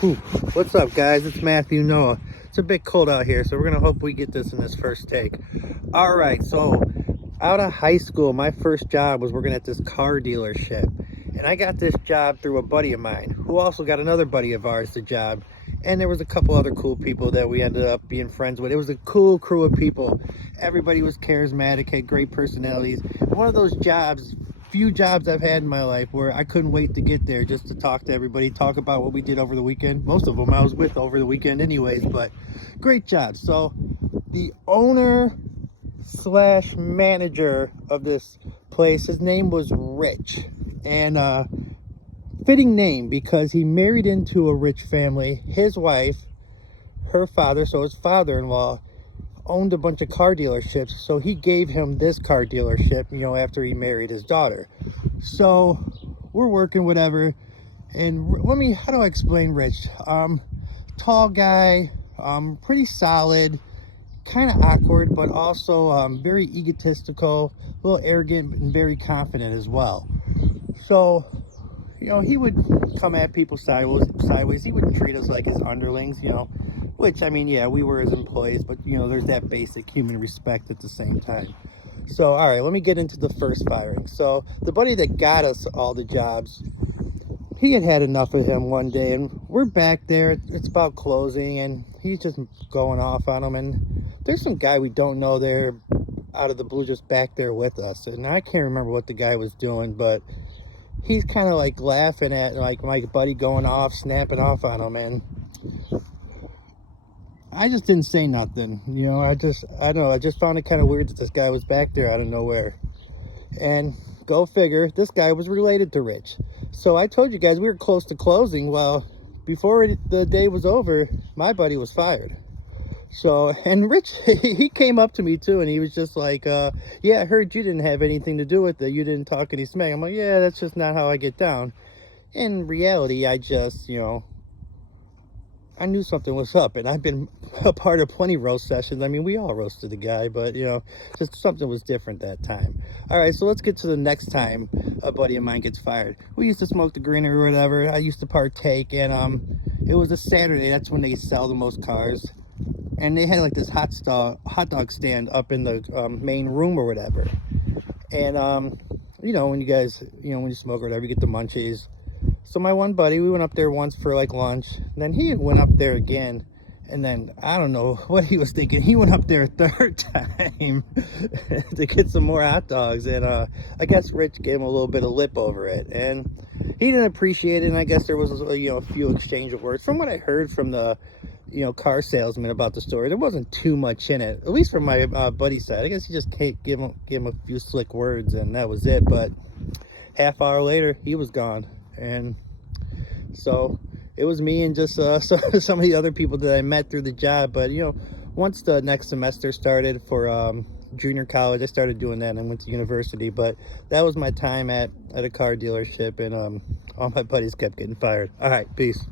Whew. What's up, guys? It's Matthew Noah. It's a bit cold out here, so we're gonna hope we get this in this first take. All right, so out of high school, my first job was working at this car dealership, and I got this job through a buddy of mine who also got another buddy of ours the job, and there was a couple other cool people that we ended up being friends with. It was a cool crew of people. Everybody was charismatic, had great personalities. One of those jobs, few jobs I've had in my life where I couldn't wait to get there just to talk to everybody, talk about what we did over the weekend. Most of them I was with over the weekend anyways, but great job. So the owner slash manager of this place, his name was Rich, and fitting name because he married into a rich family. His wife, her father, so his father-in-law, owned a bunch of car dealerships, so he gave him this car dealership, you know, after he married his daughter. So we're working whatever, and how do I explain Rich? Tall guy, pretty solid, kind of awkward, but also very egotistical, a little arrogant, and very confident as well. So, you know, he would come at people sideways. He wouldn't treat us like his underlings, you know, which, I mean, yeah, we were his employees, but, you know, there's that basic human respect at the same time. So, all right, let me get into the first firing. So the buddy that got us all the jobs, he had enough of him one day, and we're back there. It's about closing, and he's just going off on him. And there's some guy we don't know there out of the blue just back there with us. And I can't remember what the guy was doing, but he's kind of like laughing at like my buddy going off, snapping off on him. And I just didn't say nothing. You know, I just found it kind of weird that this guy was back there out of nowhere. And go figure, this guy was related to Rich. So I told you guys we were close to closing. Well, before the day was over, my buddy was fired. So, and Rich, he came up to me too, and he was just like, yeah, I heard you didn't have anything to do with it. You didn't talk any smack. I'm like, yeah, that's just not how I get down. In reality, I just, you know, I knew something was up, and I've been a part of plenty roast sessions. I mean, we all roasted the guy, but, you know, just something was different that time. All right, so let's get to the next time a buddy of mine gets fired. We used to smoke the greenery or whatever. I used to partake, and it was a Saturday. That's when they sell the most cars. And they had like this hot dog stand up in the main room or whatever. And, you know, when you smoke or whatever, you get the munchies. So my one buddy, we went up there once for like lunch, and then he went up there again, and then I don't know what he was thinking. He went up there a third time to get some more hot dogs, and I guess Rich gave him a little bit of lip over it, and he didn't appreciate it. And I guess there was, you know, a few exchange of words. From what I heard from the, you know, car salesman about the story, there wasn't too much in it, at least from my buddy's side. I guess he just gave him a few slick words, and that was it. But half hour later, he was gone. And so it was me and just some of the other people that I met through the job. But, you know, once the next semester started for junior college, I started doing that and I went to university. But that was my time at a car dealership, and all my buddies kept getting fired. All right, peace.